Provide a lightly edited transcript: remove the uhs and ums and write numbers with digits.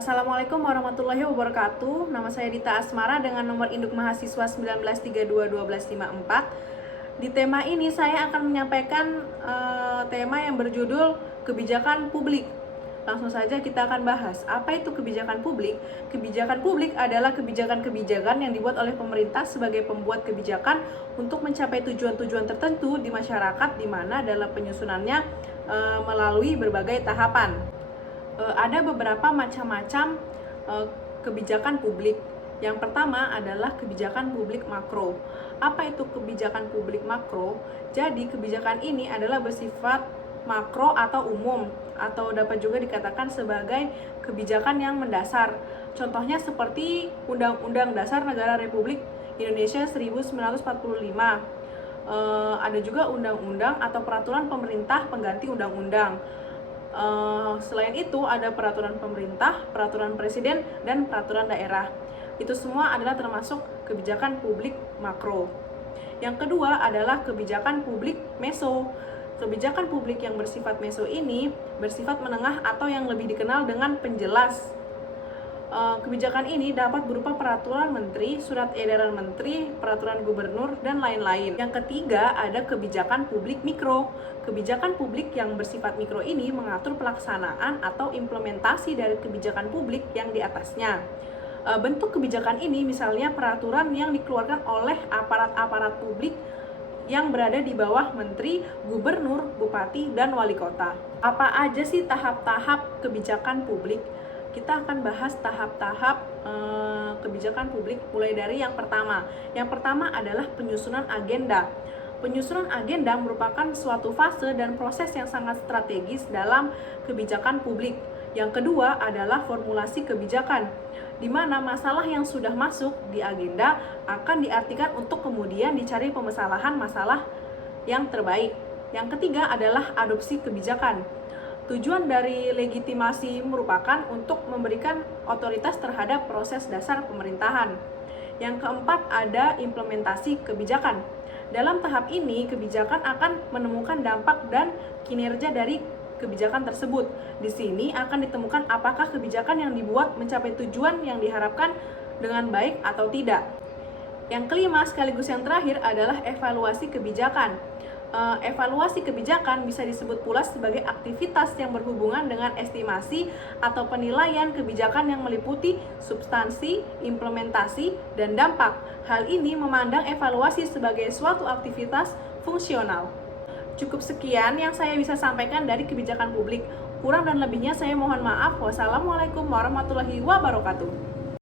Assalamualaikum warahmatullahi wabarakatuh. Nama saya Dita Asmara dengan nomor induk mahasiswa 19321254. Di tema ini saya akan menyampaikan tema yang berjudul kebijakan publik. Langsung saja kita akan bahas, apa itu kebijakan publik? Kebijakan publik adalah kebijakan-kebijakan yang dibuat oleh pemerintah sebagai pembuat kebijakan untuk mencapai tujuan-tujuan tertentu di masyarakat, di mana dalam penyusunannya melalui berbagai tahapan. Ada beberapa macam-macam kebijakan publik. Yang pertama adalah kebijakan publik makro. Apa itu kebijakan publik makro? Jadi kebijakan ini adalah bersifat makro atau umum, atau dapat juga dikatakan sebagai kebijakan yang mendasar. Contohnya seperti Undang-Undang Dasar Negara Republik Indonesia 1945. Ada juga undang-undang atau peraturan pemerintah pengganti undang-undang. Selain itu ada peraturan pemerintah, peraturan presiden, dan peraturan daerah. Itu semua adalah termasuk kebijakan publik makro. Yang kedua adalah kebijakan publik meso. Kebijakan publik yang bersifat meso ini bersifat menengah atau yang lebih dikenal dengan penjelas. Kebijakan ini dapat berupa peraturan menteri, surat edaran menteri, peraturan gubernur, dan lain-lain. Yang ketiga ada kebijakan publik mikro. Kebijakan publik yang bersifat mikro ini mengatur pelaksanaan atau implementasi dari kebijakan publik yang di atasnya. Bentuk kebijakan ini misalnya peraturan yang dikeluarkan oleh aparat-aparat publik yang berada di bawah menteri, gubernur, bupati, dan wali kota. Apa aja sih tahap-tahap kebijakan publik? Kita akan bahas tahap-tahap kebijakan publik mulai dari yang pertama. Yang pertama adalah penyusunan agenda. Penyusunan agenda merupakan suatu fase dan proses yang sangat strategis dalam kebijakan publik. Yang kedua adalah formulasi kebijakan, di mana masalah yang sudah masuk di agenda akan diartikan untuk kemudian dicari pemersalahan masalah yang terbaik. Yang ketiga adalah adopsi kebijakan. Tujuan dari legitimasi merupakan untuk memberikan otoritas terhadap proses dasar pemerintahan. Yang keempat ada implementasi kebijakan. Dalam tahap ini, kebijakan akan menemukan dampak dan kinerja dari kebijakan tersebut. Di sini akan ditemukan apakah kebijakan yang dibuat mencapai tujuan yang diharapkan dengan baik atau tidak. Yang kelima sekaligus yang terakhir adalah evaluasi kebijakan. Evaluasi kebijakan bisa disebut pula sebagai aktivitas yang berhubungan dengan estimasi atau penilaian kebijakan yang meliputi substansi, implementasi, dan dampak. Hal ini memandang evaluasi sebagai suatu aktivitas fungsional. Cukup sekian yang saya bisa sampaikan dari kebijakan publik. Kurang dan lebihnya saya mohon maaf. Wassalamualaikum warahmatullahi wabarakatuh.